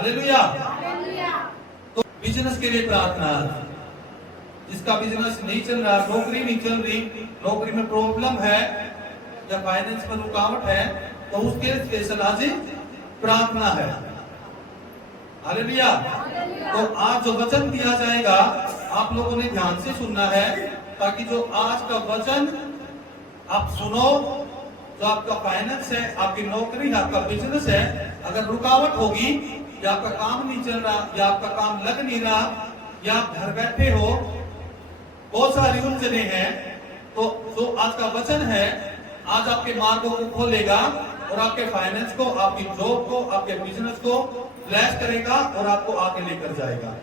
Hallelujah. तो business के लिए प्रार्थना, जिसका बिजनेस नहीं चल रहा, नौकरी नहीं चल रही, नौकरी में प्रॉब्लम है या फाइनेंस में रुकावट है, तो उसके स्पेशल आज प्रार्थना है। हालेलुया। तो आज जो वचन दिया जाएगा आप लोगों ने ध्यान से सुनना है, ताकि जो आज का वचन आप सुनो, जो आपका फाइनेंस है, आपकी नौकरी, आपका बिजनेस है, अगर रुकावट होगी या आपका काम नहीं चल रहा या आपका काम लग नहीं रहा या आप घर बैठे हो, बहुत सारी उलझने हैं, तो जो आज का वचन है आज आपके मार्गों को खोलेगा और आपके फाइनेंस को, आपकी जॉब को, आपके बिजनेस को ब्लेस करेगा और आपको आगे लेकर जाएगा।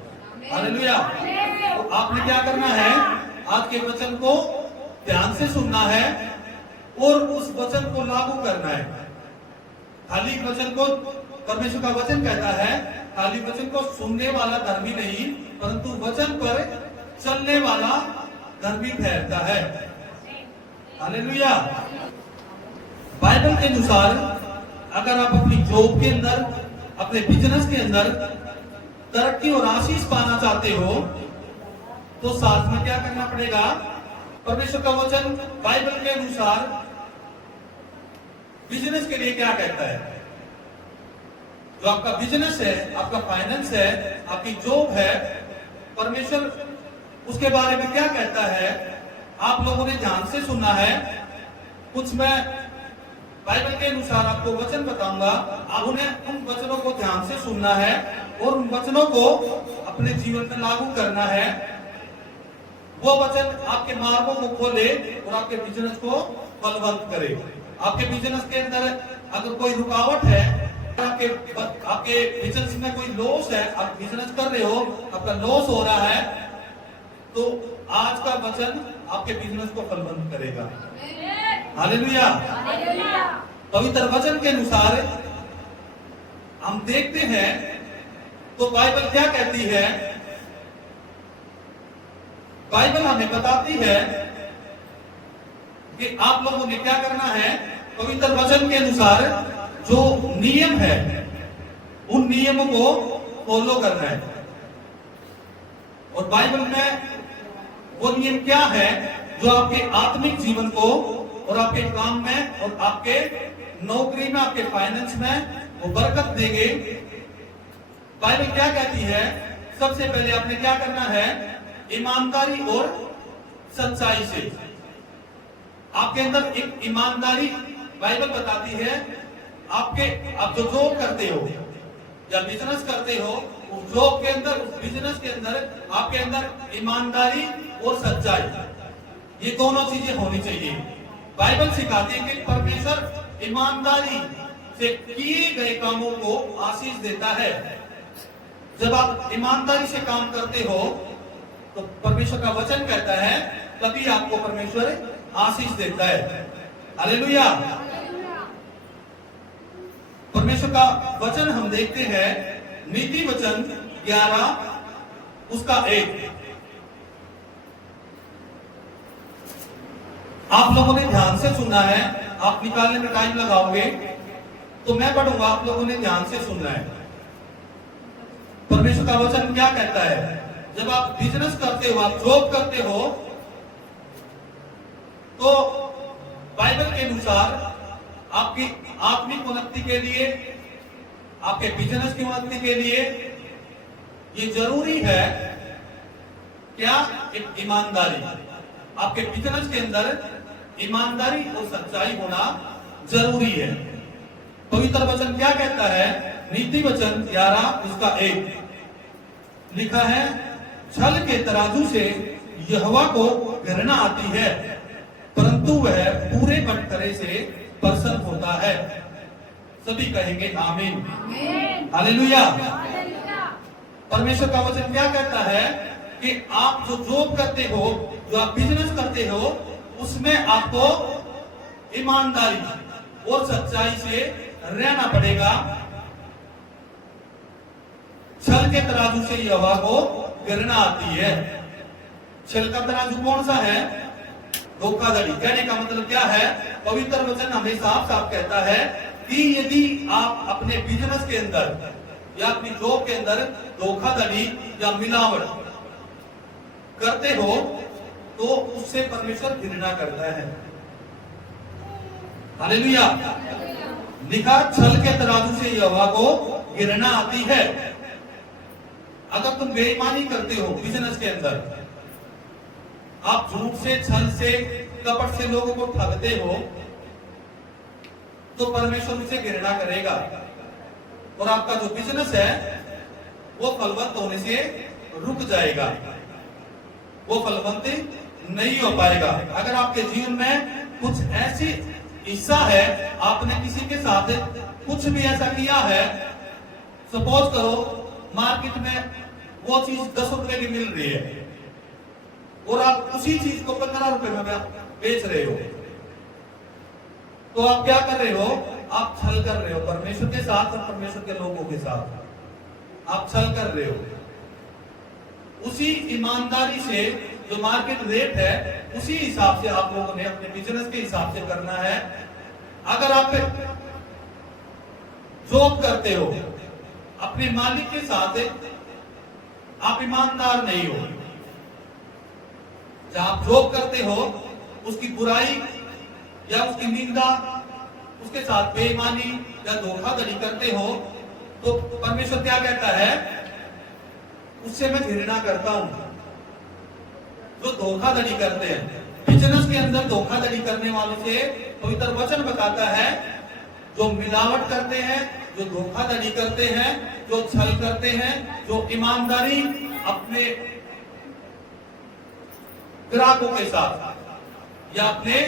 हालेलुया। तो आपने क्या करना है, आज के वचन को ध्यान से सुनना है और उस वचन को लागू करना है। खाली वचन को, परमेश्वर का वचन कहता है, खाली वचन को सुनने वाला धर्मी नहीं, परंतु वचन पर चलने वाला धर्मी ठहरता है। हालेलुया। बाइबल के अनुसार अगर आप अपनी जॉब के अंदर, अपने बिजनेस के अंदर तरक्की और आशीष पाना चाहते हो, तो साथ में क्या करना पड़ेगा? परमेश्वर का वचन बाइबल के अनुसार बिजनेस के लिए क्या कहता है। जो आपका बिजनेस है, आपका फाइनेंस है, आपकी जॉब है, परमेश्वर उसके बारे में क्या कहता है, आप लोगों ने ध्यान से सुनना है। कुछ मैं बाइबल के अनुसार आपको वचन बताऊंगा, आप उन्हें, उन वचनों को ध्यान से सुनना है और उन वचनों को अपने जीवन में लागू करना है। वो वचन आपके मार्गों को खोले और आपके बिजनेस को बलवंत करे। आपके बिजनेस के अंदर अगर कोई रुकावट है, आपके बिजनेस में कोई लॉस है, आप बिजनेस कर रहे हो, आपका लॉस हो रहा है, तो आज का वचन आपके बिजनेस को बलवंत करेगा। हालेलुया। पवित्र वचन के अनुसार हम देखते हैं तो बाइबल क्या कहती है। बाइबल हमें बताती है कि आप लोगों ने क्या करना है। पवित्र वचन के अनुसार जो नियम है, उन नियमों को फॉलो करना है। और बाइबल में वो नियम क्या है जो आपके आत्मिक जीवन को और आपके काम में और आपके नौकरी में, आपके फाइनेंस में वो बरकत देंगे। बाइबल क्या कहती है? सबसे पहले आपने क्या करना है, ईमानदारी और सच्चाई से। आपके अंदर एक ईमानदारी बाइबल बताती है। आप जो जॉब करते हो या बिजनेस करते हो, उस जॉब के अंदर, उस बिजनेस के अंदर आपके अंदर ईमानदारी और सच्चाई, ये दोनों चीजें होनी चाहिए। बाइबल सिखाती है कि परमेश्वर ईमानदारी से किए गए कामों को आशीष देता है। जब आप ईमानदारी से काम करते हो तो परमेश्वर का वचन कहता है तभी आपको परमेश्वर आशीष देता है। हालेलुया। परमेश्वर का वचन हम देखते हैं, नीति वचन 11 उसका 1। आप लोगों ने ध्यान से सुनना है। आप निकालने में टाइम लगाओगे तो मैं पढ़ूंगा, आप लोगों ने ध्यान से सुनना है। परमेश्वर का वचन क्या कहता है? जब आप बिजनेस करते हो, आप जॉब करते हो, तो बाइबल के अनुसार आपकी आत्मिक उन्नति के लिए, आपके बिजनेस की उन्नति के लिए ये जरूरी है क्या? एक ईमानदारी। आपके बिजनेस के अंदर ईमानदारी और सच्चाई होना जरूरी है। पवित्र वचन क्या कहता है? नीति वचन 11 उसका 1 लिखा है, छल के तराजू से यहोवा को घृणा आती है, परंतु वह पूरे बटखरे से प्रसन्न होता है। सभी कहेंगे आमीन। हालेलुया। परमेश्वर का वचन क्या कहता है कि आप जो जॉब करते हो, जो आप बिजनेस करते हो, उसमें आपको ईमानदारी और सच्चाई से रहना पड़ेगा। छल के तराजू से यहोवा को घृणा आती है। छल का तराजू कौन सा है? धोखाधड़ी। कहने का मतलब क्या है? पवित्र वचन हमें साफ साफ कहता है कि यदि आप अपने बिजनेस के अंदर या अपनी जॉब के अंदर धोखाधड़ी या मिलावट करते हो तो उससे परमेश्वर घृणा करता है। हालेलुया। लिखा छल के तराजू से यहोवा को घृणा आती है। अगर तुम बेईमानी करते हो बिजनेस के अंदर, आप झूठ से, छल से, कपट से लोगों को ठगते हो, तो परमेश्वर उसे घृणा करेगा और आपका जो बिजनेस है वो फलवंत होने से रुक जाएगा, वो फलवंत नहीं हो पाएगा। अगर आपके जीवन में कुछ ऐसी हिस्सा है, आपने किसी के साथ कुछ भी ऐसा किया है, सपोज करो मार्केट में वो चीज 10 रुपए की मिल रही है और आप उसी चीज को 15 रुपए में बेच रहे हो, तो आप क्या कर रहे हो? आप छल कर रहे हो परमेश्वर के साथ और परमेश्वर के लोगों के साथ आप छल कर रहे हो। उसी ईमानदारी से जो मार्केट रेट है उसी हिसाब से आप लोगों ने अपने बिजनेस के हिसाब से करना है। अगर आप जॉब करते हो अपने मालिक के साथ, आप ईमानदार नहीं हो। जब आप जॉब करते हो उसकी बुराई या उसकी निंदा, उसके साथ बेईमानी या धोखाधड़ी करते हो, तो परमेश्वर क्या कहता है? उससे मैं घृणा करता हूं। जो धोखाधड़ी करते हैं बिजनेस के अंदर, धोखाधड़ी करने वालों से पवित्र वचन बताता है जो मिलावट करते हैं, जो धोखाधड़ी करते हैं, जो छल करते हैं, जो ईमानदारी अपने ग्राहकों के साथ या अपने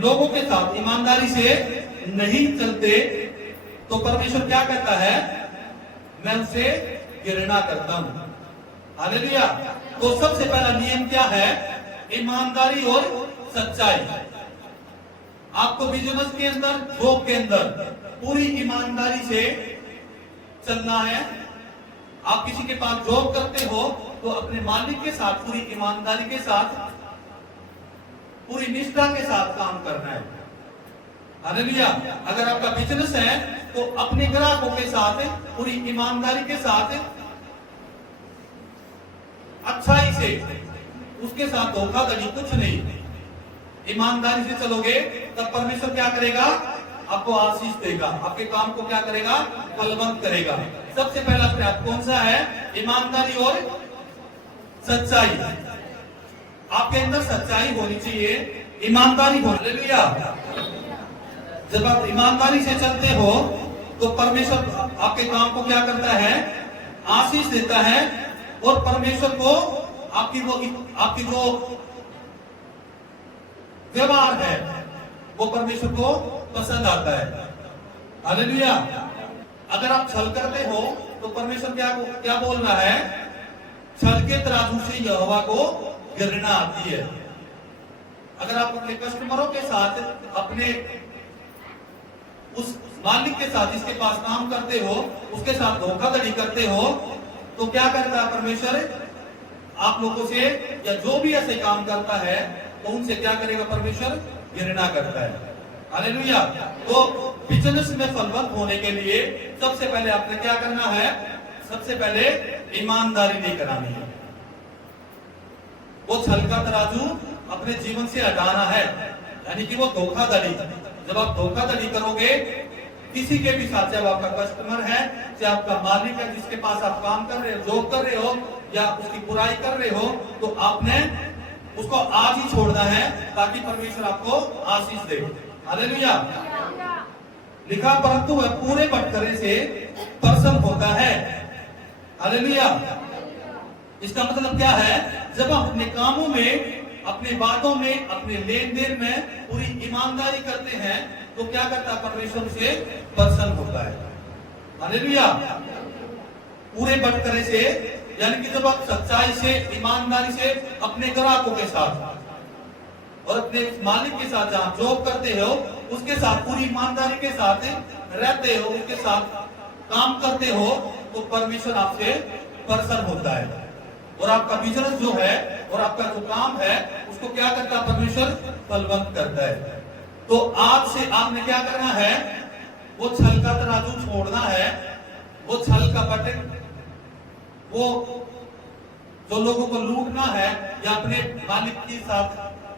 लोगों के साथ ईमानदारी से नहीं चलते, तो परमेश्वर क्या कहता है? मैं उसे घृणा करता हूं। हालेलुया। तो सबसे पहला नियम क्या है? ईमानदारी और सच्चाई। आपको बिजनेस के अंदर, जॉब के अंदर पूरी ईमानदारी से चलना है। आप किसी के पास जॉब करते हो तो अपने मालिक के साथ पूरी ईमानदारी के साथ, पूरी निष्ठा के साथ काम करना है। हालेलुया। अगर आपका बिजनेस है तो अपने ग्राहकों के साथ पूरी ईमानदारी के साथ, अच्छाई से, उसके साथ धोखाधड़ी कुछ नहीं, ईमानदारी से चलोगे तब परमेश्वर क्या करेगा? आपको आशीष देगा, आपके काम को क्या करेगा? फलवंत करेगा। सबसे पहला प्रयास कौन सा है? ईमानदारी और सच्चाई। आपके अंदर सच्चाई होनी चाहिए, ईमानदारी होनी। हालेलुया। जब आप ईमानदारी से चलते हो तो परमेश्वर आपके काम को क्या करता है? आशीष देता है और परमेश्वर को आपकी जो व्यवहार है वो परमेश्वर को पसंद आता है। हालेलुया। अगर आप छल करते हो तो परमेश्वर क्या बोल रहा है? छल के तराजू से यहोवा को घृणा आती है। अगर आप अपने कस्टमरों के साथ, अपने उस मालिक के साथ जिसके पास काम करते हो, उसके साथ धोखाधड़ी करते हो, तो क्या करता है परमेश्वर? आप लोगों से, या जो भी ऐसे काम करता है तो उनसे क्या करेगा? परमेश्वर घृणा करता है। हालेलुया। तो बिजनेस में फलवंत होने के लिए सबसे पहले आपने क्या करना है? सबसे पहले ईमानदारी लेकर आनी है। वो छल का तराजू अपने जीवन से हटाना है, यानी कि वो धोखाधड़ी। जब आप धोखाधड़ी करोगे किसी के भी साथ, जब आपका कस्टमर है, चाहे आपका मालिक है, जिसके पास आप काम कर रहे हो, जॉब कर रहे हो, या उसकी बुराई कर रहे हो, तो आपने उसको आज ही छोड़ना है ताकि परमेश्वर आपको आशीष दे। हालेलुया। लिखा परंतु वह पूरे बटखरे से प्रसन्न होता है। हालेलुया। इसका मतलब क्या है? जब हम अपने कामों में, अपने बातों में, अपने लेन देन में पूरी ईमानदारी करते हैं तो क्या करता है? परमेश्वर से प्रसन्न होता है। हालेलुया। पूरे बटखरे से, यानी कि जब आप सच्चाई से, ईमानदारी से अपने ग्राहकों के साथ और अपने मालिक के साथ जहां जॉब करते हो उसके साथ पूरी ईमानदारी के साथ रहते हो, उसके साथ काम करते हो, तो परमेश्वर आपसे प्रसन्न होता है और आपका बिजनेस जो है और आपका जो काम है उसको क्या करता है? परमेश्वर फलवंत करता है। तो आज से आपने क्या करना है? वो छल का तराजू छोड़ना है, वो छल कपट, वो जो लोगों को लूटना है या अपने मालिक के साथ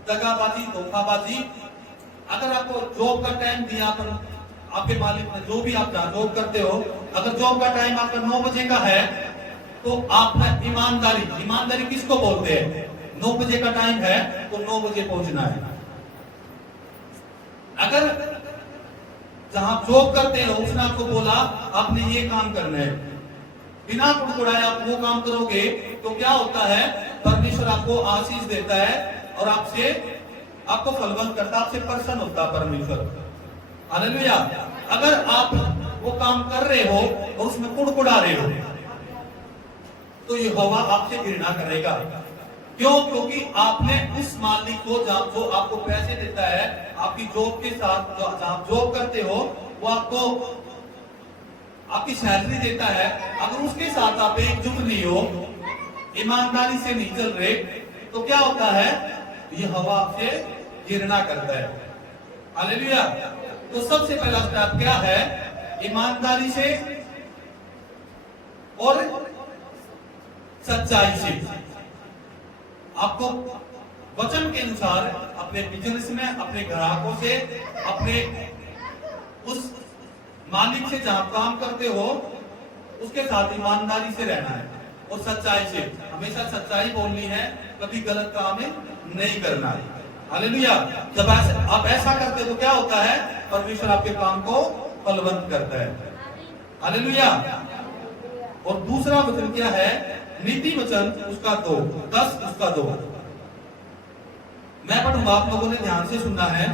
दगाबाजी, धोखाबाजी। अगर आपको जॉब का टाइम दिया पर आपके मालिक ने, जो भी आप जॉब करते हो, अगर जॉब का टाइम आपका 9 बजे का है तो आपने ईमानदारी, ईमानदारी किसको बोलते हैं? 9 बजे का टाइम है तो 9 बजे पहुंचना है। अगर जहां जॉब करते हो उसने आपको बोला आपने ये काम करना है, बिना कुड़कुड़ाए आप वो काम करोगे तो क्या होता है? परमेश्वर आपको आशीष देता है और आपको फलवंत करता, आपसे प्रसन्न होता परमेश्वर। हालेलुया। अगर आप वो काम कर रहे हो और उसमें कुड़कुड़ा रहे हो तो यहोवा आपसे घृणा करेगा। क्यों? क्योंकि आपने उस मालिक को जो आपको पैसे देता है, आपकी जॉब के साथ जो आप जॉब करते हो, वो आपको आपकी सैलरी देता है, अगर उसके साथ आप एकजुट नहीं हो, ईमानदारी से नहीं चल रहे, तो क्या होता है? यहोवा आपसे घृणा करता है। हालेलुया। तो सबसे पहला स्टेप क्या है? ईमानदारी से और सच्चाई से आपको वचन के अनुसार अपने बिजनेस में, अपने ग्राहकों से, अपने उस मालिक से जहां काम करते हो उसके साथ ईमानदारी से रहना है और सच्चाई से, हमेशा सच्चाई बोलनी है, कभी गलत काम नहीं करना है। हालेलुया। जब आप ऐसा करते हो तो क्या होता है? परमेश्वर आपके काम को फलवंत करता है। हालेलुया। और दूसरा वचन क्या है? नीति वचन उसका 10 उसका 2। मैं पढ़ूंगा, आप लोगों ने ध्यान से सुनना है।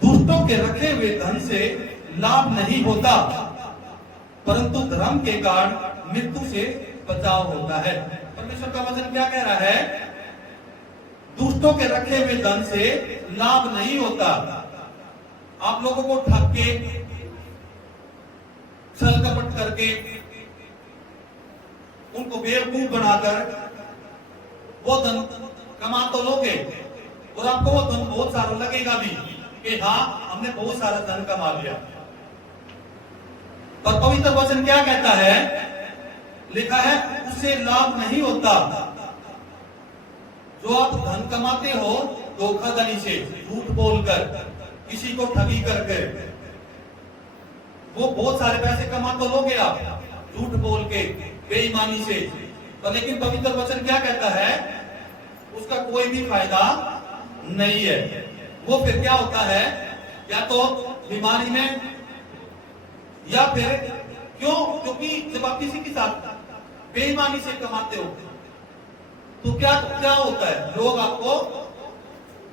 दुष्टों के रखे हुए धन से लाभ नहीं होता, परंतु धर्म के कारण मृत्यु से बचाव होता है। परमेश्वर का वचन क्या कह रहा है? दुष्टों के रखे हुए धन से लाभ नहीं होता। आप लोगों को ठग के, छल कपट करके, उनको बेवकूफ बनाकर वो धन कमा तो लोगे और आपको वो धन बहुत सारा लगेगा भी कि हाँ हमने बहुत सारा धन कमा लिया। पर पवित्र वचन क्या कहता है? लिखा है उससे लाभ नहीं होता। जो आप धन कमाते हो धोखाधड़ी से, झूठ बोलकर, किसी को ठगी करके, वो बहुत सारे पैसे कमा तो लोगे आप झूठ बोल के, बेईमानी से। तो लेकिन पवित्र वचन क्या कहता है? उसका कोई भी फायदा नहीं है। वो फिर क्या होता है? या तो बीमारी में, या फिर क्यों? क्योंकि जब आप किसी के साथ बेईमानी से कमाते हो तो क्या होता है? लोग आपको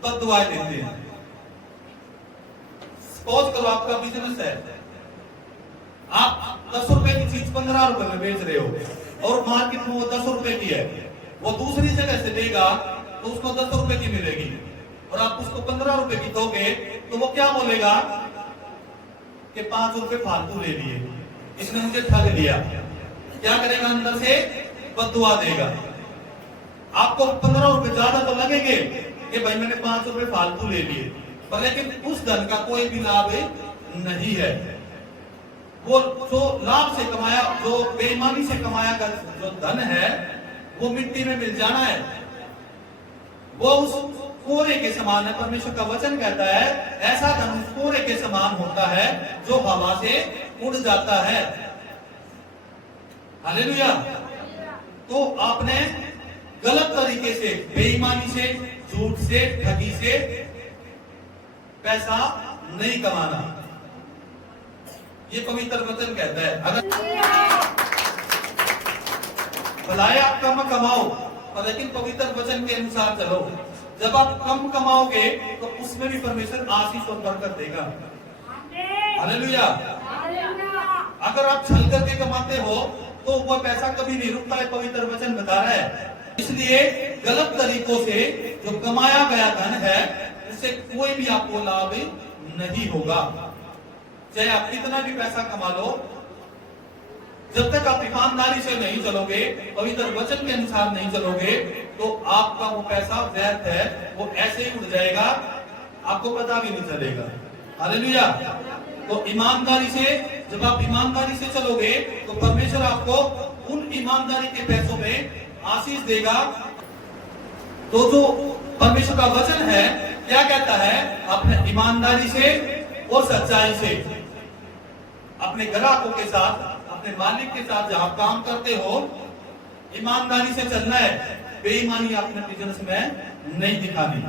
बददुआएं देते हैं। सपोज करो आपका बिजनेस है, आप 10 रुपए की चीज 15 रुपए में बेच रहे हो और मार्केट में वो 10 रुपए की है, वो दूसरी जगह से लेगा तो उसको 10 रुपए की मिलेगी और आप उसको 15 रुपए की दोगे तो वो क्या बोलेगा कि 5 रुपए फालतू ले लिए, इसने मुझे ठग लिया। क्या करेगा? अंदर से बददुआ देगा। आपको 15 रुपए ज्यादा तो लगेंगे कि भाई मैंने 5 रुपए फालतू ले लिए, पर लेकिन उस धन का कोई भी लाभ नहीं है। वो जो लाभ से कमाया, जो बेईमानी से कमाया का जो धन है, वो मिट्टी में मिल जाना है। वो उस कोरे के समान है। परमेश्वर का वचन कहता है ऐसा धन उस कोरे के समान होता है जो हवा से उड़ जाता है। हालेलुया। तो आपने गलत तरीके से, बेईमानी से, झूठ से, ठगी से पैसा नहीं कमाना। ये पवित्र वचन कहता है। अगर भलाई आप कम कमाओ, लेकिन पवित्र वचन के अनुसार चलो। जब आप कम कमाओगे तो उसमें भी परमेश्वर आशीष और बरकत देगा। हालेलुया। अगर आप छल करके कमाते हो तो वह पैसा कभी नहीं रुकता है, पवित्र वचन बता रहा है। इसलिए गलत तरीकों से जो कमाया गया धन है उससे कोई भी आपको लाभ नहीं होगा। चाहे आप कितना भी पैसा कमा लो, जब तक आप ईमानदारी से नहीं चलोगे, पवित्र वचन के अनुसार नहीं चलोगे, तो आपका वो पैसा व्यर्थ है, वो ऐसे ही उड़ जाएगा, आपको पता भी नहीं चलेगा। हालेलुया। तो ईमानदारी से, जब आप ईमानदारी से चलोगे तो परमेश्वर आपको उन ईमानदारी के पैसों में आशीष देगा। तो जो परमेश्वर का वचन है क्या कहता है, अपने ईमानदारी से और सच्चाई से अपने ग्राहकों के साथ, अपने मालिक के साथ जहां काम करते हो, ईमानदारी से चलना है। बेईमानी अपने बिजनेस में नहीं दिखानी,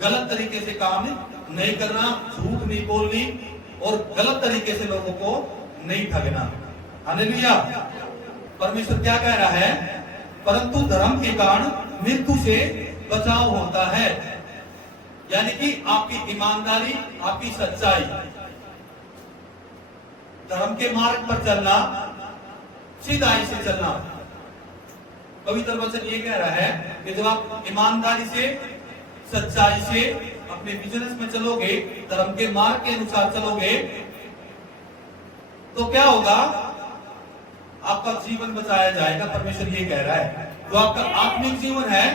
गलत तरीके से काम नहीं करना, झूठ नहीं बोलनी और गलत तरीके से लोगों को नहीं ठगना। हालेलुया। परमेश्वर क्या कह रहा है, परंतु धर्म के कारण मृत्यु से बचाव होता है। यानी कि आपकी ईमानदारी, आपकी सच्चाई, धर्म के मार्ग पर चलना, सीधाई से चलना। पवित्र वचन ये कह रहा है कि जब आप ईमानदारी से, सच्चाई से अपने बिजनेस में चलोगे, धर्म के मार्ग के अनुसार चलोगे, तो क्या होगा, आपका जीवन बचाया जाएगा। परमेश्वर ये कह रहा है जो आपका आत्मिक जीवन है,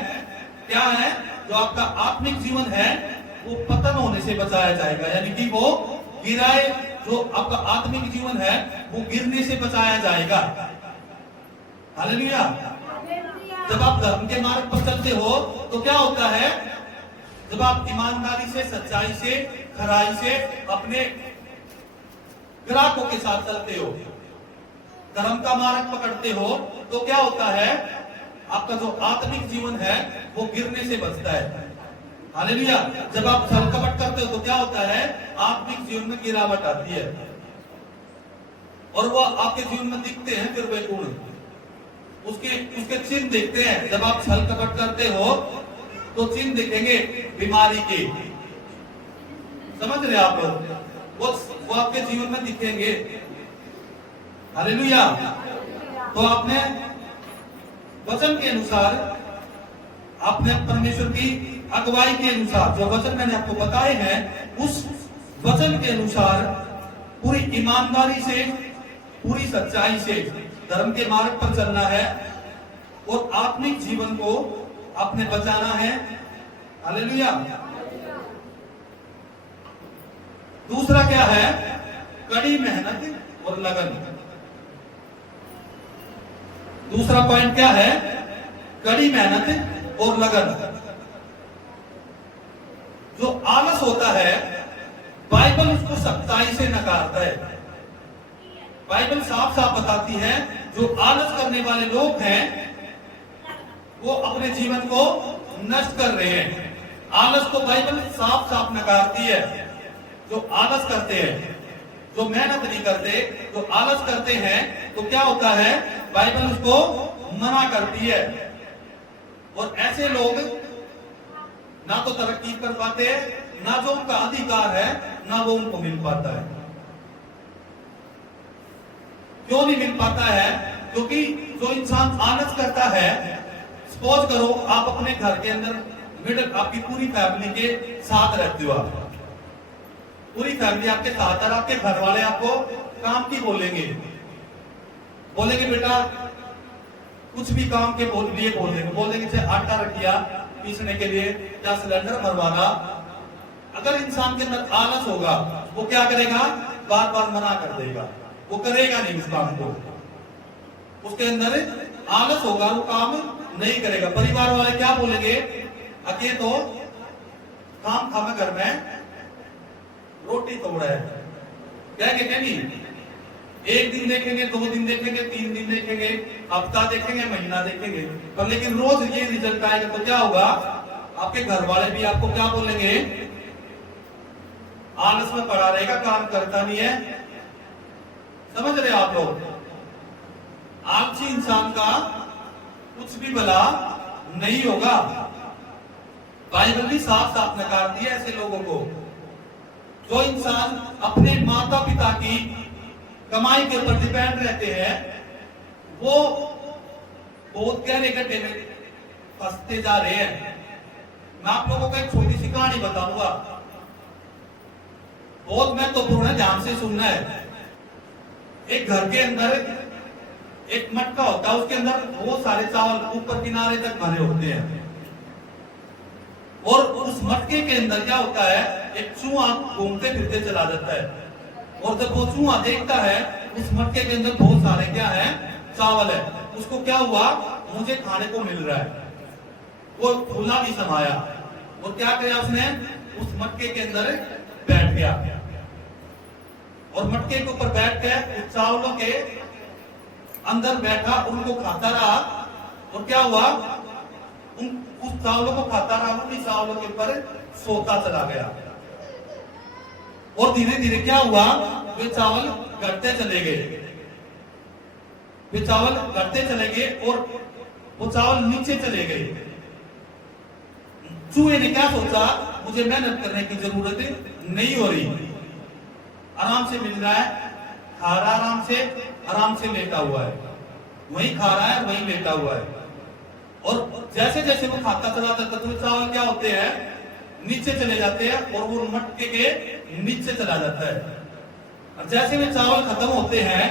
क्या है, जो आपका आत्मिक जीवन है वो पतन होने से बचाया जाएगा। यानी कि वो गिराए, जो आपका आत्मिक जीवन है वो गिरने से बचाया जाएगा। हालेलुया। जब आप धर्म के मार्ग पर चलते हो तो क्या होता है, जब आप ईमानदारी से, सच्चाई से, खराई से अपने ग्राहकों के साथ चलते हो, धर्म का मार्ग पकड़ते हो, तो क्या होता है, आपका जो आत्मिक जीवन है वो गिरने से बचता है। हालेलुया। जब आप छल कपट करते हो तो क्या होता है, आत्मिक जीवन में गिरावट आती है और वो आपके जीवन में दिखते हैं फिर वे गुण, उसके चिन्ह दिखते हैं। जब आप छल कपट करते हो तो चिन्ह दिखेंगे बीमारी के, समझ रहे आप लोग, वो आपके जीवन में दिखेंगे। हालेलुया। तो आपने वचन के अनुसार, आपने परमेश्वर की अगुवाई के अनुसार, जो वचन मैंने आपको बताए हैं, उस वचन के अनुसार पूरी ईमानदारी से, पूरी सच्चाई से धर्म के मार्ग पर चलना है और आत्मिक जीवन को आपने बचाना है। हालेलुया। दूसरा क्या है, कड़ी मेहनत और लगन। दूसरा पॉइंट क्या है, कड़ी मेहनत और लगन। जो आलस होता है, बाइबल उसको सख्ताई से नकारता है। बाइबल साफ साफ बताती है जो आलस करने वाले लोग हैं वो अपने जीवन को नष्ट कर रहे हैं। आलस को बाइबल साफ साफ नकारती है। जो आलस करते हैं, जो मेहनत नहीं करते, जो आलस करते हैं, तो क्या होता है, बाइबल उसको मना करती है। और ऐसे लोग ना तो तरक्की कर पाते हैं, ना जो उनका अधिकार है ना वो उनको मिल पाता है। क्यों नहीं मिल पाता है, क्योंकि जो इंसान आलस करता है, सपोज करो आप अपने घर के अंदर मिडिल, आपकी पूरी फैमिली के साथ रहते हो, आप पूरी फैमिली आपके साथ, और आपके घर वाले आपको काम की बोलेंगे बेटा कुछ भी काम के लिए बोलेंगे चाहे आटा रखिया पीसने के लिए या सिलेंडर भरवाना। अगर इंसान के अंदर आलस होगा वो क्या करेगा, बार बार मना कर देगा, वो करेगा नहीं उस काम को। उसके अंदर आलस होगा, वो काम नहीं करेगा। परिवार वाले क्या बोलेंगे, अकेले तो काम खाना घर में रोटी तोड़ है, कहेंगे क्या नहीं। एक दिन देखेंगे, 2 दिन देखेंगे, 3 दिन देखेंगे, हफ्ता देखेंगे, महीना देखेंगे, पर लेकिन रोज ये रिजल्ट आएगा तो क्या होगा, आपके घर वाले भी आपको क्या बोलेंगे, आलस में पड़ा रहेगा, काम करता नहीं है। समझ रहे आप लोग, आलसी इंसान का कुछ भी भला नहीं होगा। बाइबल भी साफ साफ नकारती है ऐसे लोगों को। जो इंसान अपने माता पिता की कमाई के ऊपर डिपेंड रहते हैं, वो बहुत गहरे गड्ढे में फंसते जा रहे हैं। मैं आप लोगों को एक छोटी सी कहानी बताऊंगा, बहुत महत्वपूर्ण है, ध्यान से सुनना है। एक घर के अंदर एक मटका होता है, उसके अंदर बहुत सारे चावल ऊपर किनारे तक भरे होते हैं, और उस मटके के अंदर क्या होता है, एक चूहा घूमते फिरते चला जाता है। और जब वो चूहा देखता है उस मटके के अंदर बहुत सारे क्या है, चावल है, उसको क्या हुआ, मुझे खाने को मिल रहा है, वो फूला भी समाया और क्या किया उसने, उस मटके के अंदर बैठ गया और मटके के ऊपर बैठ के उस चावलों के अंदर बैठा, उनको खाता रहा और क्या हुआ, उस चावलों को खाता रहा, उन्हीं चावलों के ऊपर सोता चला गया और धीरे धीरे क्या हुआ, वे चावल घटते चले गए, वे चावल घटते चले गए और वो चावल नीचे चले गए। चूहे ने क्या सोचा, मुझे मेहनत करने की जरूरत नहीं हो रही, आराम से मिल रहा है, खा रहा आराम से लेटा हुआ है, वहीं खा रहा है वहीं लेटा हुआ है और जैसे जैसे वो खाता चला जाता तो चावल क्या होते हैं, नीचे चले जाते हैं और वो मटके के नीचे चला जाता है और जैसे में चावल खत्म होते हैं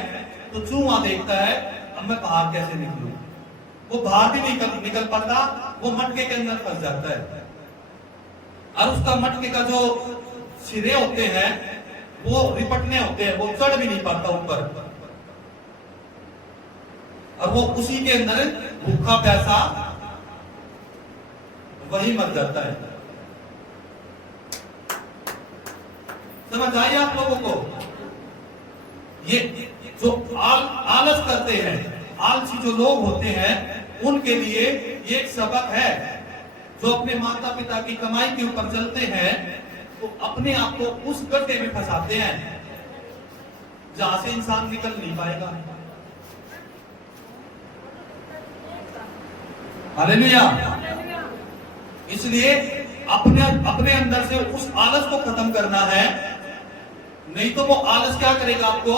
तो चूहा देखता है अब मैं बाहर कैसे निकलूं, वो बाहर भी नहीं निकल पाता, वो मटके के अंदर फंस जाता है और उसका मटके का जो सिरे होते हैं वो रिपटने होते हैं, वो चढ़ भी नहीं पाता ऊपर और वो उसी के अंदर भूखा प्यासा वही मर जाता है। समझ आई आप लोगों को? ये जो आलस करते हैं, आलसी जो लोग होते हैं, उनके लिए ये एक सबक है। जो अपने माता पिता की कमाई के ऊपर चलते हैं तो अपने आप को उस गड्ढे में फंसाते हैं जहां से इंसान निकल नहीं पाएगा। हालेलुया। इसलिए अपने अंदर से उस आलस को खत्म करना है, नहीं तो वो आलस क्या करेगा, आपको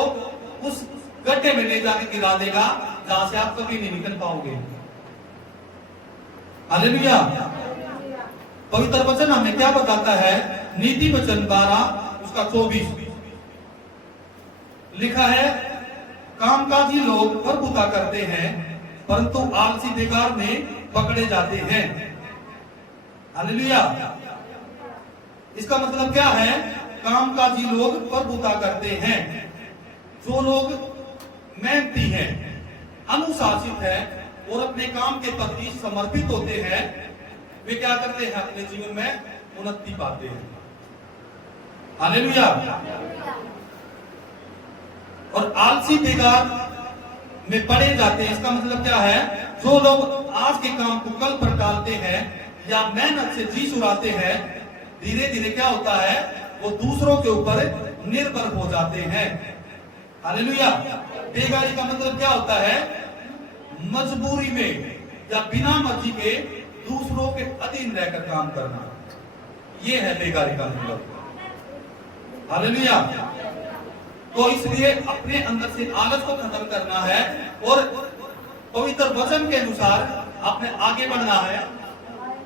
उस गड्ढे में ले जाके गिरा देगा जहां से आप कभी नहीं निकल पाओगे। हालेलुया। पवित्र वचन हमें क्या बताता है, नीति वचन 12 उसका 24 लिखा है, कामकाजी लोग प्रभुता करते हैं परंतु आलसी बेकार में पकड़े जाते हैं। हालेलुया। इसका मतलब क्या है, कामकाजी लोग प्रभुता करते हैं, जो लोग मेहनती हैं, अनुशासित हैं और अपने काम के प्रति समर्पित होते हैं, वे क्या करते हैं, अपने जीवन में उन्नति पाते हैं। हालेलुया। और आलसी बेकार में पड़े जाते हैं, इसका मतलब क्या है, जो लोग आज के काम को कल पर टालते हैं या मेहनत से जी चुराते हैं, धीरे धीरे क्या होता है, वो दूसरों के ऊपर निर्भर हो जाते हैं। हालेलुया। बेगारी का मतलब क्या होता है, मजबूरी में या बिना मर्जी के दूसरों के अधीन रहकर काम करना, ये है बेगारी का मतलब। हालेलुया। तो इसलिए अपने अंदर से आलस को खत्म करना है और पवित्र वचन के अनुसार आपने आगे बढ़ना है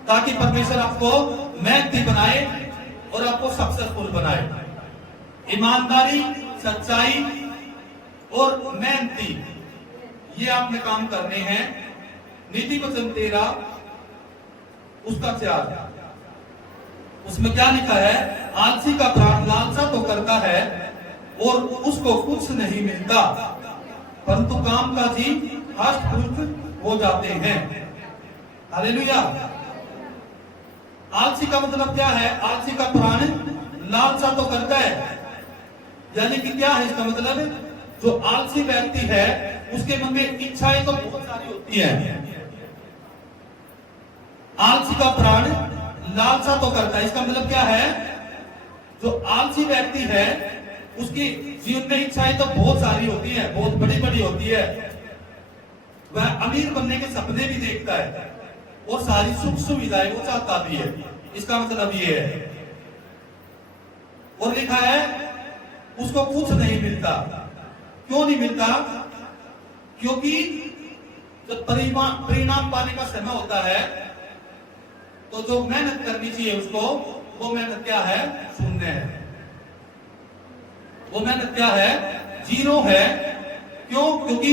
ताकि परमेश्वर आपको मेहनती बनाए और आपको सक्सेसफुल बनाए। ईमानदारी, सच्चाई और मेहनती, ये आपने काम करने हैं। नीति वचन 13 उसका 4 उसमें क्या लिखा है, आलसी का प्राण लालसा तो करता है और उसको कुछ नहीं मिलता, परंतु काम का जी हष्ट हो जाते हैं। हालेलुया। आलसी का मतलब क्या है, आलसी का प्राण लालसा तो करता है, यानी कि क्या है इसका मतलब, जो आलसी व्यक्ति है उसके मन में इच्छाएं तो बहुत सारी होती है। आलसी का प्राण लालसा तो करता है, इसका मतलब क्या है, जो आलसी व्यक्ति है उसकी जीवन में इच्छाएं तो बहुत सारी होती है, बहुत बड़ी बड़ी होती है। वह अमीर बनने के सपने भी देखता है और सारी सुख सुविधाएं वो चाहता भी है। इसका मतलब ये है, और लिखा है उसको कुछ नहीं मिलता। क्यों नहीं मिलता, क्योंकि जब परिणाम पाने का समय होता है तो जो मेहनत करनी चाहिए उसको, वो मेहनत क्या है, शून्य है, वो मेहनत क्या है, जीरो है। क्यों, क्योंकि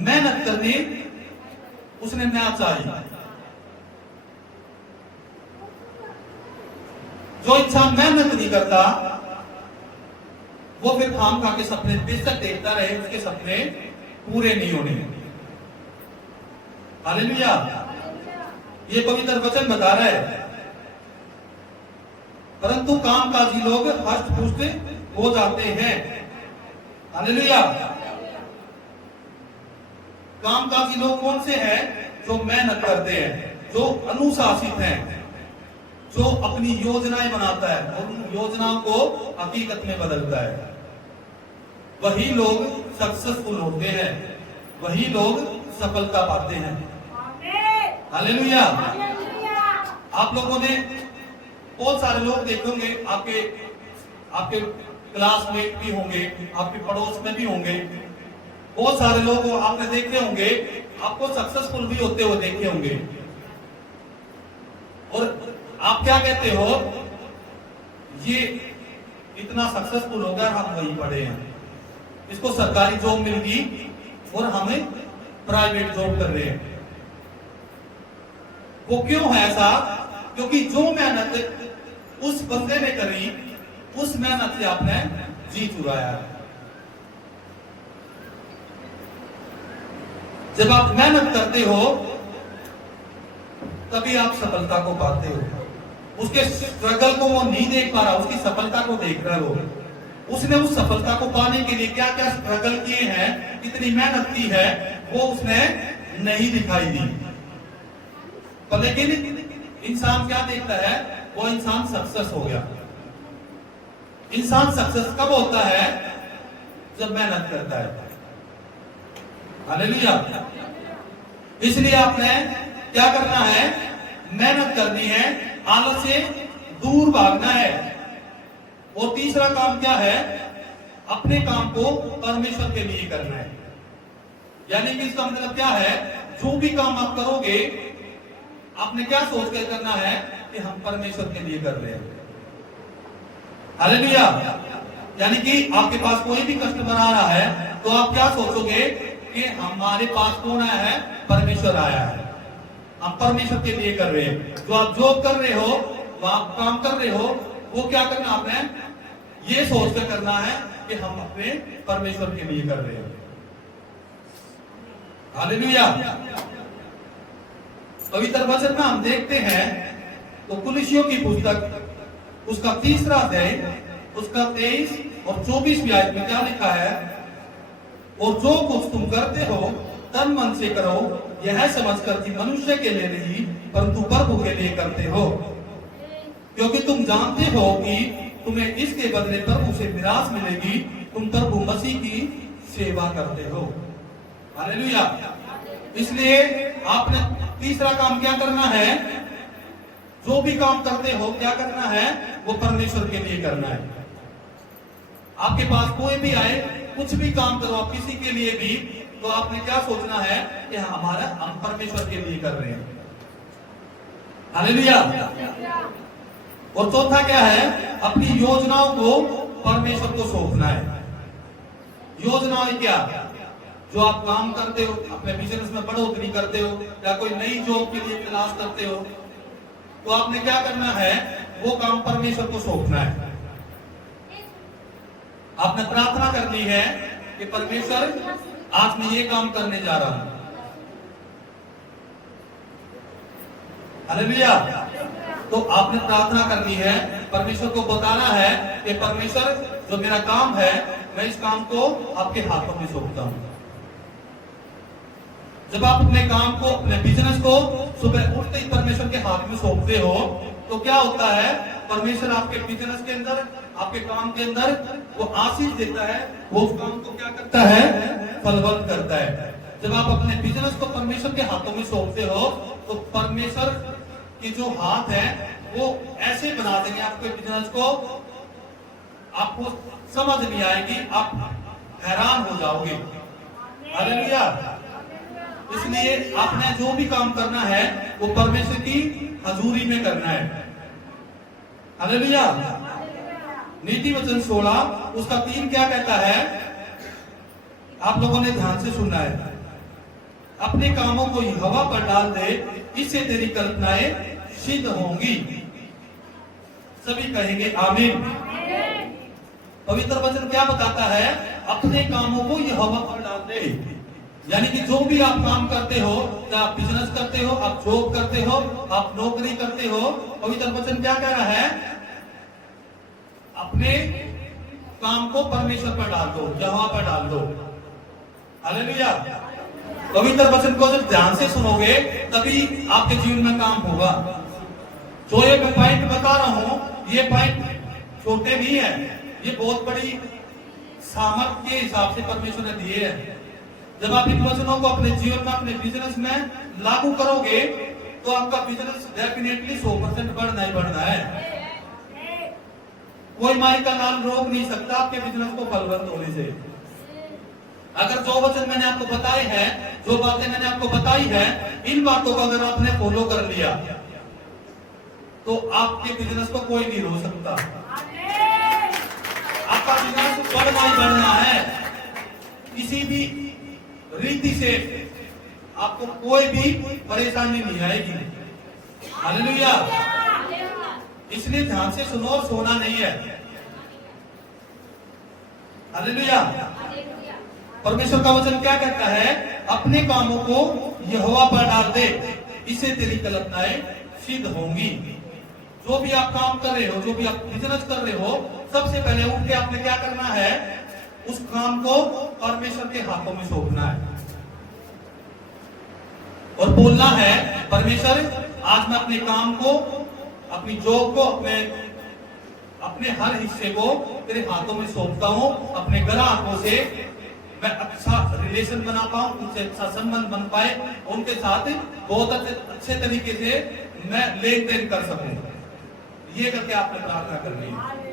मेहनत करनी उसने ना चाही। जो इंसान मेहनत नहीं करता वो फिर खाम खा के सपने बेशक देखता रहे, उसके सपने पूरे नहीं होने। हालेलुया। ये पवित्र वचन बता रहा है। परंतु कामकाजी लोग हष्ट पुष्ट हो जाते हैं। हालेलुया। कामकाजी लोग कौन से हैं? जो मेहनत करते हैं, जो अनुशासित हैं, जो अपनी योजनाएं बनाता है और उन योजनाओं को हकीकत में बदलता है। वही लोग सक्सेसफुल होते हैं, वही लोग सफलता पाते हैं। हालेलुया। आप लोगों ने बहुत सारे लोग देखेंगे, आपके क्लासमेट भी होंगे, आपके पड़ोस में भी होंगे, बहुत सारे लोग आपने देखे होंगे, आपको सक्सेसफुल भी होते हुए देखे होंगे। और आप क्या कहते हो, ये इतना सक्सेसफुल हो गया, हम वहीं पड़े हैं, इसको सरकारी जॉब मिल गई और हमें प्राइवेट जॉब कर रहे हैं। वो क्यों है ऐसा? क्योंकि जो मेहनत उस बंदे ने करी, उस मेहनत से आपने जी चुराया। जब आप मेहनत करते हो तभी आप सफलता को पाते हो। उसके स्ट्रगल को वो नहीं देख पा रहा, उसकी सफलता को देख रहा हो। उसने उस सफलता को पाने के लिए क्या क्या स्ट्रगल किए हैं, कितनी मेहनत की है, वो उसने नहीं दिखाई दी। पर लेकिन इंसान क्या देखता है? वो इंसान सक्सेस हो गया। इंसान सक्सेस कब होता है? जब मेहनत करता है। हालेलुया। इसलिए आपने क्या करना है? मेहनत करनी है, आलस से दूर भागना है। और तीसरा काम क्या है? अपने काम को परमेश्वर के लिए करना है। यानी कि इसका मतलब क्या है? जो भी काम आप करोगे, आपने क्या सोच कर करना है कि हम परमेश्वर के लिए कर रहे हैं। हालेलुया। यानी कि आपके पास कोई भी कस्टमर आ रहा है तो आप क्या सोचोगे कि हमारे पास कौन आया है? परमेश्वर आया है, हम परमेश्वर के लिए कर रहे हैं। जो आप जॉब कर रहे हो, वो आप काम कर रहे हो, वो क्या करना आपने? ये सोच कर करना है कि हम अपने परमेश्वर के लिए कर रहे हैं। हालेलुया। पवित्र वचन में हम देखते हैं तो कुलिसियों की पुस्तक उसका 3 अध्याय उसका 23 और 24 आयत में क्या लिखा है? और जो कुछ तुम करते हो तन मन से करो, यह समझकर कि मनुष्य के लिए नहीं परंतु प्रभु के लिए करते हो, क्योंकि तुम जानते हो कि तुम्हें इसके बदले प्रभु से मिरास मिलेगी। तुम प्रभु मसीह की सेवा करते हो। हालेलुया। इसलिए आपने तीसरा काम क्या करना है? जो भी काम करते हो क्या करना है? वो परमेश्वर के लिए करना है। आपके पास कोई भी आए, कुछ भी काम करो आप किसी के लिए भी, तो आपने क्या सोचना है कि हम परमेश्वर के लिए कर रहे हैं। हालेलुया। और चौथा क्या है? अपनी योजनाओं को परमेश्वर को सौंपना है। योजनाएं क्या? जो आप काम करते हो, अपने बिजनेस में बढ़ोतरी करते हो या कोई नई जॉब के लिए तलाश करते हो, तो आपने क्या करना है? वो काम परमेश्वर को सौंपना है। आपने प्रार्थना करनी है कि परमेश्वर आज मैं ये काम करने जा रहा हूं। हालेलुया। तो आपने प्रार्थना करनी है, परमेश्वर को बताना है कि परमेश्वर जो मेरा काम है, मैं इस काम को आपके हाथों में सौंपता हूं। जब आप अपने काम को, अपने बिजनेस को सुबह उठते ही परमेश्वर के हाथ में सौंपते हो, तो क्या होता है? परमेश्वर आपके बिजनेस के अंदर, आपके काम के अंदर वो आशीष देता है, वो उस काम को क्या करता है? फलवंत करता है। जब आप अपने बिजनेस को परमेश्वर के हाथों में सौंपते हो, तो परमेश्वर की जो हाथ है वो ऐसे बना देंगे आपके बिजनेस को, आपको समझ नहीं आएगी, आप हैरान हो जाओगे। हालेलुया। इसलिए आपने जो भी काम करना है वो परमेश्वर की हजूरी में करना है। हालेलुया। नीति वचन 16 उसका 3 क्या कहता है? आप लोगों ने ध्यान से सुनना है। अपने कामों को हवा पर डाल दे, इससे तेरी कल्पनाएं सिद्ध होंगी। सभी कहेंगे आमीन। पवित्र वचन क्या बताता है? अपने कामों को यहोवा पर डाल दे। यानी कि जो भी आप काम करते हो, क्या आप बिजनेस करते हो, आप जॉब करते हो, आप नौकरी करते हो, पवित्र वचन क्या कह रहा है? अपने काम को परमेश्वर पर डाल दो, यहोवा पर डाल दो। हालेलुया। पवित्र वचन को जब ध्यान से सुनोगे तभी आपके जीवन में काम होगा। जो ये मैं पॉइंट बता रहा हूं, ये पॉइंट छोटे नहीं है, ये बहुत बड़ी सामर्थ के हिसाब से परमेश्वर ने दिए हैं। जब आप इन वचनों को अपने जीवन में, अपने बिजनेस में लागू करोगे तो आपका बिजनेस डेफिनेटली 100% बढ़ना ही बढ़ना है। कोई माई का लाल रोक नहीं सकता आपके बिजनेस को फलवंत होने से। अगर जो वचन मैंने आपको बताए हैं, जो बातें मैंने आपको बताई है, इन बातों को अगर आपने फॉलो कर लिया तो आपके बिजनेस को कोई नहीं रोक सकता। आपका बिजनेस बढ़ना ही बढ़ना है। किसी भी रीति से आपको कोई भी परेशानी नहीं आएगी। हालेलुया। इसलिए ध्यान से सुनो और सोना नहीं है। हालेलुया। परमेश्वर का वचन क्या कहता है? अपने कामों को यहोवा पर डाल दे, इससे तेरी कल्पनाएं सिद्ध होंगी। जो भी आप काम कर रहे हो, जो भी आप बिजनेस कर रहे हो, सबसे पहले उठ के आपने क्या करना है? उस काम को परमेश्वर के हाथों में सौंपना है और बोलना है, परमेश्वर आज मैं अपने काम को, अपनी जॉब को, अपने हर हिस्से को तेरे हाथों में सौंपता हूं। अपने ग्राहकों से मैं अच्छा रिलेशन बना पाऊं, उनसे अच्छा संबंध बन पाए, उनके साथ बहुत अच्छे तरीके से मैं लेन देन कर सकूं। ये करके आपने प्रार्थना करनी है।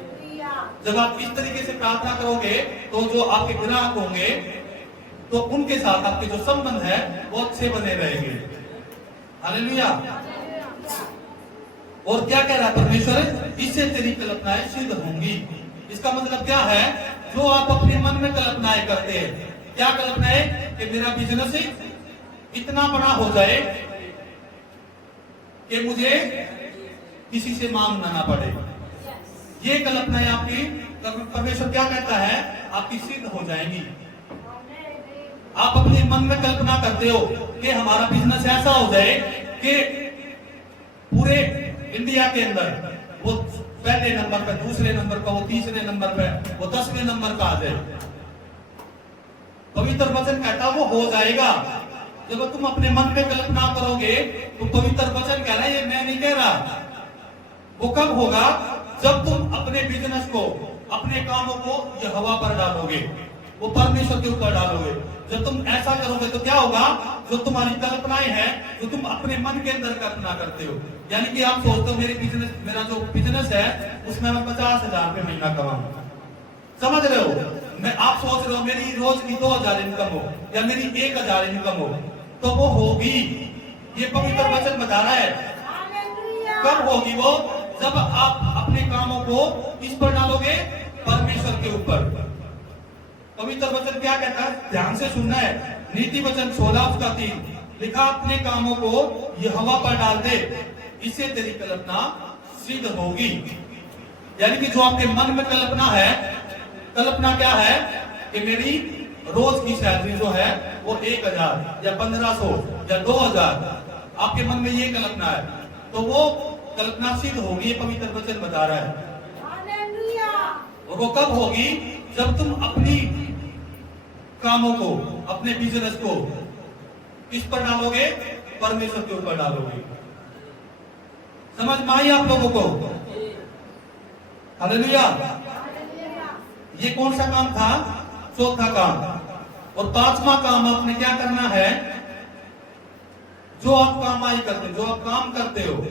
जब आप इस तरीके से प्रार्थना करोगे तो जो आपके ग्राहक होंगे तो उनके साथ आपके जो संबंध है वो अच्छे बने रहेंगे। हालेलुया। और क्या कह रहा है परमेश्वर? इससे तेरी कल्पनाएं सिद्ध होंगी। इसका मतलब क्या है? जो आप अपने मन में कल्पनाएं करते हैं, क्या कल्पनाएं? कि मेरा बिजनेस इतना बड़ा हो जाए कि मुझे किसी से मांगना ना पड़े। ये कल्पनाएं आपकी, परमेश्वर क्या कहता है? आपकी सिद्ध हो जाएंगी। आप अपने मन में कल्पना करते हो कि हमारा बिजनेस ऐसा हो जाए कि पूरे इंडिया के अंदर वो पहले नंबर पे, दूसरे नंबर पर, वो तीसरे नंबर पे, वो 10वें नंबर का आ जाए। पवित्र वचन कहता वो हो जाएगा। जब तुम अपने मन में कल्पना करोगे तो पवित्र वचन कह रहा है, ये मैं नहीं कह रहा। वो कब होगा? जब तुम अपने बिजनेस को, अपने कामों को यहोवा पर डालोगे, वो परमेश्वर के ऊपर डालोगे। जब तुम ऐसा करोगे तो क्या होगा? जो तुम्हारी कल्पनाएं हैं, जो तुम अपने मन के अंदर कल्पना करते हो, यानी कि आप सोचते हो मेरा जो बिजनेस है उसमें मैं 50,000 रुपये महीना कमाऊंगा। समझ रहे हो? आप सोच रहे हो मेरी रोज की 2,000 इनकम हो या मेरी 1,000 इनकम हो, तो वो होगी। ये पवित्र वचन बता रहा है। कब होगी वो? जब आप अपने कामों को इस पर डालोगे, परमेश्वर के ऊपर। पवित्र वचन क्या कहता है? ध्यान से सुनना है। नीति वचन 16:3 लिखा, अपने कामों को यहोवा पर डाल दे, इससे तेरी कल्पना सिद्ध होगी। यानी कि जो आपके मन में कल्पना है, कल्पना क्या है? कि मेरी रोज की सैलरी जो है वो 1,000 या 1,500 या 2,000, आपके मन में ये कल्पना है, तो वो कल्पना सिद्ध होगी। पवित्र वचन बता रहा है। और वो कब होगी? जब तुम अपनी कामों को, अपने बिजनेस को किस पर डालोगे? परमेश्वर के ऊपर डालोगे। समझ में आई आप लोगों को? हालेलुया। ये कौन सा काम था? चौथा काम। और पांचवा काम आपने क्या करना है? जो आप कमाई करते हो, जो आप काम करते हो,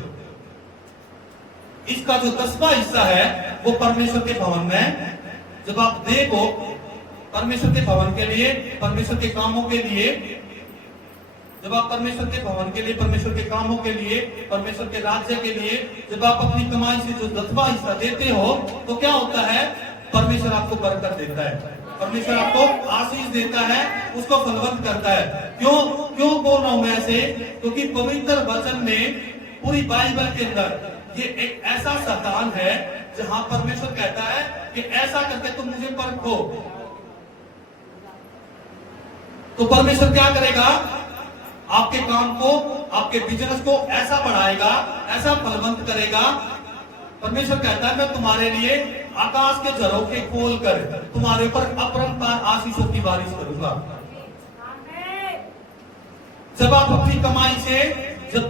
इसका जो 10वां हिस्सा है वो परमेश्वर के भवन में, जब आप देखो परमेश्वर के भवन के लिए, परमेश्वर के कामों के लिए, जब आप परमेश्वर के भवन के लिए, परमेश्वर के कामों के लिए, परमेश्वर के राज्य के लिए जब आप अपनी कमाई से जो 10वां हिस्सा देते हो, तो क्या होता है? परमेश्वर आपको बरकत देता है, परमेश्वर आपको आशीष देता है, उसको फलवंत करता है। क्यों बोल रहा हूं मैं ऐसे? क्योंकि पवित्र वचन में, पूरी बाइबल के अंदर ये एक ऐसा स्थान है जहां परमेश्वर कहता है कि कि ऐसा करके तुम मुझे परखो। तो परमेश्वर क्या करेगा? आपके काम को, आपके बिजनेस को ऐसा बढ़ाएगा, ऐसा फलवंत करेगा। परमेश्वर कहता है मैं तुम्हारे लिए आकाश के झरोखे खोलकर तुम्हारे ऊपर अपरंपार आशीषों की बारिश करूंगा। जब आप अपनी कमाई से जब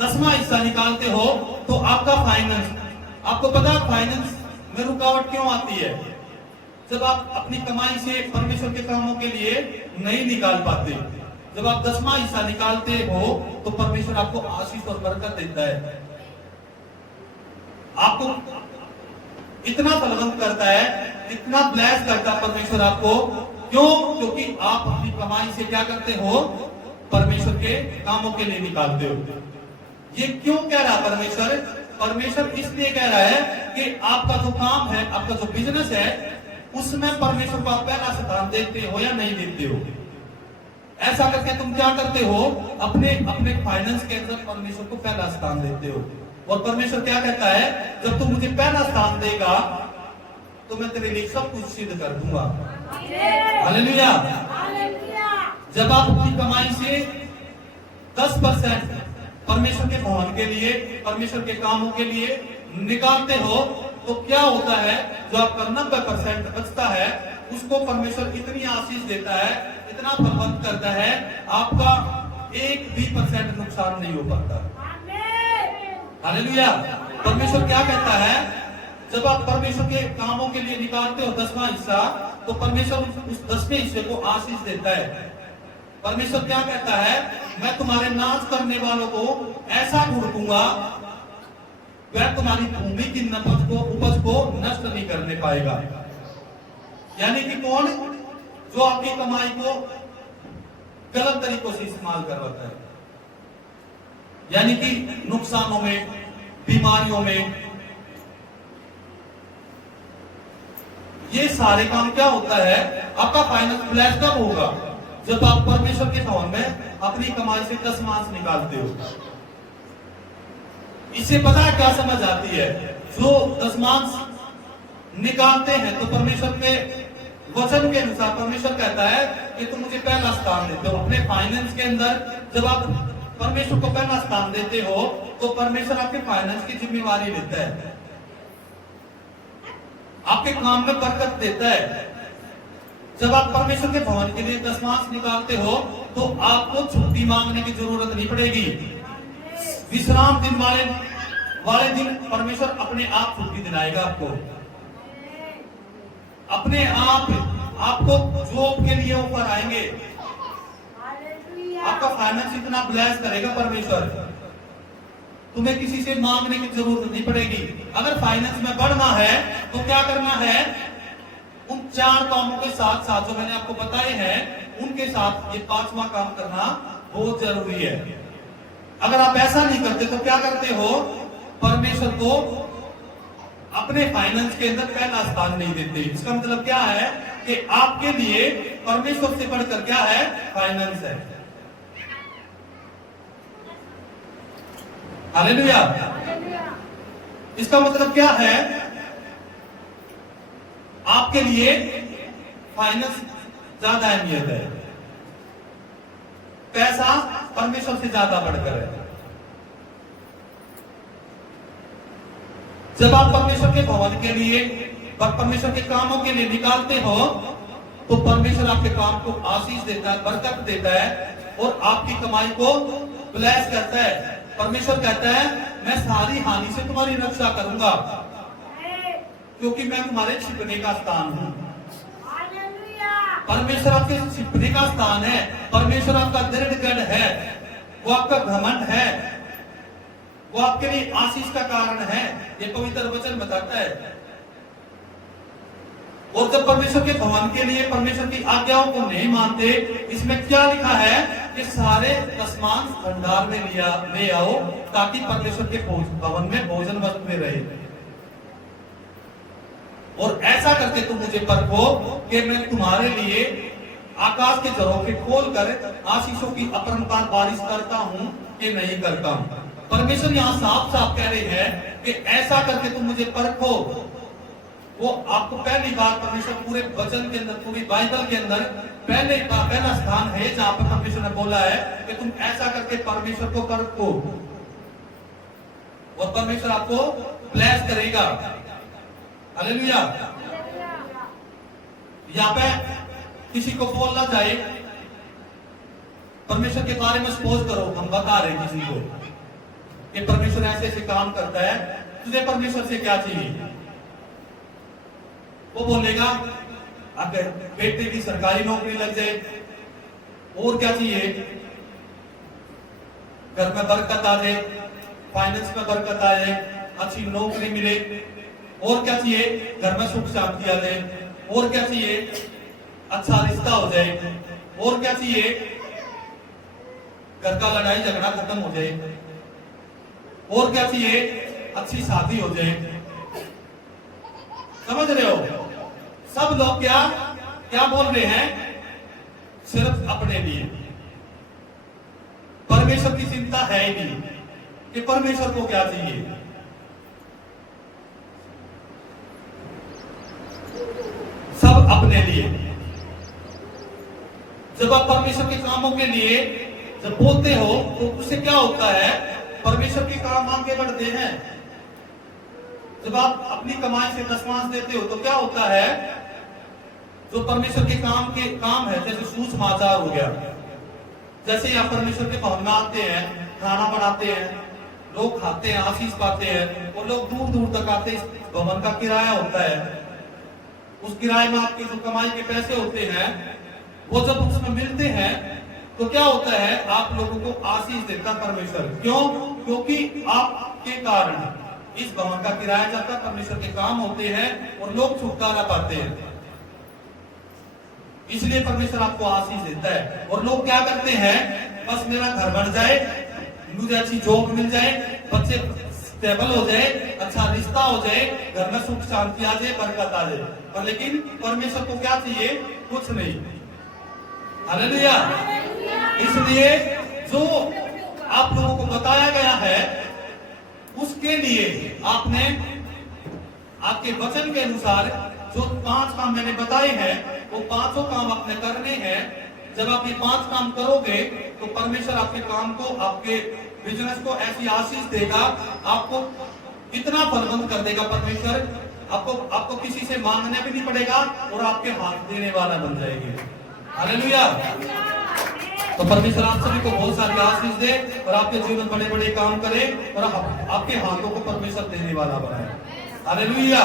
10वां हिस्सा निकालते हो तो आपका फाइनेंस, आपको पता है फाइनेंस में रुकावट क्यों आती है? जब आप अपनी कमाई से परमेश्वर के कामों के लिए नहीं निकाल पाते, जब आप 10वां हिस्सा निकालते हो तो परमेश्वर आपको आशीष और बरकत देता है, आपको इतना फलवंत करता है, इतना ब्लेस करता है परमेश्वर आपको। क्यों? क्योंकि आप अपनी कमाई से क्या करते हो? परमेश्वर के कामों के लिए निकालते हो। ये क्यों कह रहा परमेश्वर? परमेश्वर इसलिए कह रहा है कि आपका जो काम है, आपका जो बिजनेस है, उसमें परमेश्वर को आप पहला स्थान देते हो या नहीं देते हो। ऐसा करके तुम क्या करते हो? अपने अपने फाइनेंस के अंदर परमेश्वर को पहला स्थान देते हो। और परमेश्वर क्या कहता है? जब तुम मुझे पहला स्थान देगा तो मैं तेरे लिए सब कुछ सिद्ध कर दूंगा। हालेलुया। जब आप अपनी कमाई से 10% परमेश्वर के भवन के लिए, परमेश्वर के कामों के लिए निकालते हो तो क्या होता है? जो आपका 90% बचता है उसको परमेश्वर इतनी आशीष देता है, इतना फलवंत करता है, आपका 1% भी नुकसान नहीं हो पाता। हालेलुया। परमेश्वर क्या कहता है? जब आप परमेश्वर के कामों के लिए निकालते हो 10वां हिस्सा तो परमेश्वर उस 10वें हिस्से को आशीष देता है। परमेश्वर क्या कहता है? मैं तुम्हारे नाश करने वालों को ऐसा ढूंढूंगा, वह तुम्हारी भूमि की उपज को नष्ट नहीं करने पाएगा। यानी कि कौन? जो आपकी कमाई को गलत तरीकों से इस्तेमाल करवाता है, यानी कि नुकसानों में, बीमारियों में। ये सारे काम क्या होता है? आपका फाइनेंस ब्लेस कब होगा? जब आप परमेश्वर के भवन में अपनी कमाई से 10वां निकालते हो। इससे पता है क्या समझ आती है? जो 10वां निकालते हैं तो परमेश्वर के वचन के अनुसार परमेश्वर कहता है कि तुम मुझे पहला स्थान देते हो अपने फाइनेंस के अंदर। जब आप परमेश्वर को पहला स्थान देते हो तो परमेश्वर आपके फाइनेंस की जिम्मेवारी लेता है, आपके काम में बरकत देता है। जब आप परमेश्वर के भवन के लिए 10वां निकालते हो तो आपको छुट्टी मांगने की जरूरत नहीं पड़ेगी। विश्राम दिन वाले दिन परमेश्वर अपने आप छुट्टी दिलाएगा आपको, अपने आप आपको जॉब के लिए ऑफर आएंगे, आपका फाइनेंस इतना ब्लेस करेगा परमेश्वर, तुम्हें किसी से मांगने की जरूरत नहीं पड़ेगी। अगर फाइनेंस में बढ़ना है तो क्या करना है? उन 4 कामों के साथ साथ जो मैंने आपको बताए हैं उनके साथ ये 5वां काम करना बहुत जरूरी है। अगर आप ऐसा नहीं करते तो क्या करते हो? परमेश्वर को अपने फाइनेंस के अंदर पहला स्थान नहीं देते। इसका मतलब क्या है कि आपके लिए परमेश्वर से बढ़कर क्या है? फाइनेंस है। हालेलुया। इसका मतलब क्या है? आपके लिए फाइनेंस ज्यादा अहमियत है, पैसा परमेश्वर से ज्यादा बढ़कर है। जब आप परमेश्वर के भवन के लिए, परमेश्वर के कामों के लिए निकालते हो तो परमेश्वर आपके काम को आशीष देता है, बरकत देता है और आपकी कमाई को ब्लेस करता है। परमेश्वर कहता है मैं सारी हानि से तुम्हारी रक्षा करूंगा क्योंकि मैं तुम्हारे छिपने का स्थान हूं। परमेश्वर आपके छिपने का स्थान है, परमेश्वर आपका दृढ़गढ़ है, वो आपका घमंड है, वो आपके लिए आशीष का कारण है। ये पवित्र वचन बताता है। और जब परमेश्वर के भवन के लिए परमेश्वर की आज्ञाओं को नहीं मानते, इसमें क्या लिखा है कि सारे दशमांश भंडार में ले आओ ताकि परमेश्वर के भवन में भोजन वस्तु में रहे। और ऐसा करके तुम मुझे परखो कि मैं तुम्हारे लिए आकाश के झरोखे खोलकर आशीषों की अपरंपार बारिश करता हूं कि नहीं करता हूं। परमेश्वर यहां साफ साफ कह रहे हैं कि ऐसा करके तुम मुझे परखो वो आपको पहली बार परमेश्वर पूरे वचन के अंदर, पूरी बाइबल के अंदर पहला स्थान है जहां पर परमेश्वर ने बोला है कि तुम ऐसा करके परमेश्वर को कर दो और परमेश्वर आपको ब्लेस करेगा। हालेलुया। यहाँ पे किसी को बोलना चाहिए परमेश्वर के बारे में, सपोज करो हम बता रहे किसी को कि परमेश्वर ऐसे ऐसे काम करता है, तुझे परमेश्वर से क्या चाहिए? वो बोलेगा अगर बेटे की सरकारी नौकरी लग जाए, और क्या चाहिए? घर में बरकत आ जाए, फाइनेंस में बरकत आ जाए, अच्छी नौकरी मिले। और क्या चाहिए? घर में सुख शांति आ जाए। और क्या चाहिए? अच्छा रिश्ता हो जाए। और क्या चाहिए? घर का लड़ाई झगड़ा खत्म हो जाए। और क्या चाहिए? अच्छी शादी हो जाए। समझ रहे हो? सब लोग क्या क्या बोल रहे हैं? सिर्फ अपने लिए। परमेश्वर की चिंता है ही नहीं कि परमेश्वर को क्या चाहिए। सब अपने लिए। जब आप परमेश्वर के कामों के लिए जब बोलते हो तो उससे क्या होता है? परमेश्वर के काम आगे बढ़ते हैं। जब आप अपनी कमाई से दशमांश देते हो तो क्या होता है? जो परमेश्वर के काम है, जैसे सुसमाचार हो गया, जैसे आप परमेश्वर के भवन में आते हैं, खाना बनाते हैं, लोग खाते हैं, आशीष पाते हैं, और लोग दूर दूर तक आते हैं। इस भवन का किराया होता है, उस किराए में आपके जो कमाई के पैसे होते हैं वो जब उसमें मिलते हैं तो क्या होता है? आप लोगों को आशीष देता परमेश्वर। क्यों? क्योंकि आपके कारण इस भवन का किराया जाता, परमेश्वर के काम होते हैं और लोग छुटकारा पाते हैं। इसलिए परमेश्वर आपको आशीष देता है। और लोग क्या करते हैं? बस मेरा घर बन जाए, मुझे अच्छी जॉब मिल जाए, बच्चे स्टेबल हो जाए, अच्छा रिश्ता हो जाए, घर में सुख शांति आ जाए, बरकत आ जाए। पर लेकिन परमेश्वर को क्या चाहिए? कुछ नहीं। हालेलुया। इसलिए जो आप लोगों को बताया गया है उसके लिए आपने आपके वचन के अनुसार जो 5 काम मैंने बताए हैं वो 5 काम आपने करने हैं। जब आप ये 5 काम करोगे तो परमेश्वर आपके काम को, आपके बिजनेस को ऐसी आशीष देगा, आपको इतना बलवंत कर देगा परमेश्वर, आपको किसी से मांगने भी नहीं पड़ेगा और आपके हाथ देने वाला बन जाएंगे। हालेलुया। तो परमेश्वर आप सभी को बहुत सारी आशीष दे और आपके जीवन में बड़े बड़े काम करे और आपके हाथों को परमेश्वर देने वाला बनाए। हालेलुया।